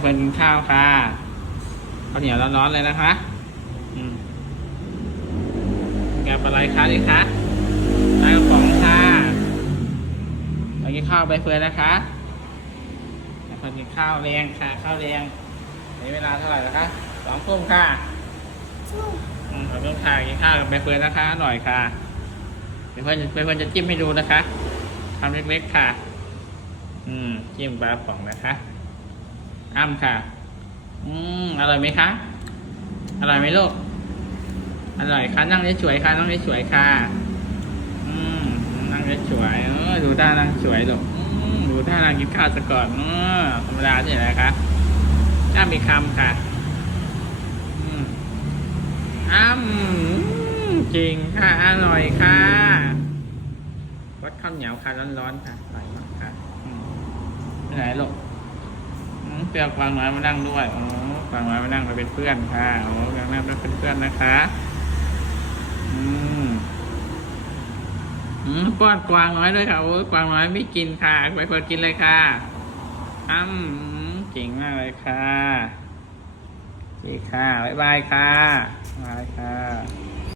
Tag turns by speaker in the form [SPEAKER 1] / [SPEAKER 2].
[SPEAKER 1] เฟิร์นกินข้าวค่ะข้าวเหนียวร้อนๆเลยนะคะอืมแกบอะไรคะนี่คะปลากระป๋องค่ะไปกินข้าวใบเฟิร์นนะคะใบเฟิร์นกินข้าวแรงค่ะ ข้าวแรงในเวลาเท่าไหร่แล้วคะสองทุ่มค่ะ
[SPEAKER 2] สู้
[SPEAKER 1] อืมขอบคุณค่ะกินข้าวกับใบเฟิร์นนะคะอร่อยค่ะใบเฟิร์นใบเฟิร์นจะจิ้มให้ดูนะคะทำเล็กๆค่ะ อืมจิ้มปลาป๋องนะคะ อ้ำค่ะ อืมอร่อยไหมคะ อร่อยไหมลูก อร่อยค่ะนั่งได้สวยค่ะนั่งได้สวยค่ะ อืมนั่งได้สวยเออดูท่านั่งสวยลูกดูท่านั่งกินข้าวซะก่อนเออธรรมดาที่ไหนคะอ้ำอีกคำค่ะอืมอ้ำจริงค่ะอร่อยค่ะวัดข้าวเหนียวค่ะร้อนๆค่ะอร่อยมากค่ะอืมไหนลูก เปรียวกวางน้อยมานั่งด้วย อ๋อกวางน้อยมานั่งมาเป็นเพื่อนค่ะโอ้กวางน้อยมาเป็นเพื่อนนะคะ อืมอืมป้อนกวางน้อยด้วยค่ะโอ้กวางน้อยไม่กินค่ะ ไปเปิดกินเลยค่ะอ้ำเก่งมากเลยค่ะโอเคค่ะ บ๊ายบายค่ะ บ๊ายบายค่ะ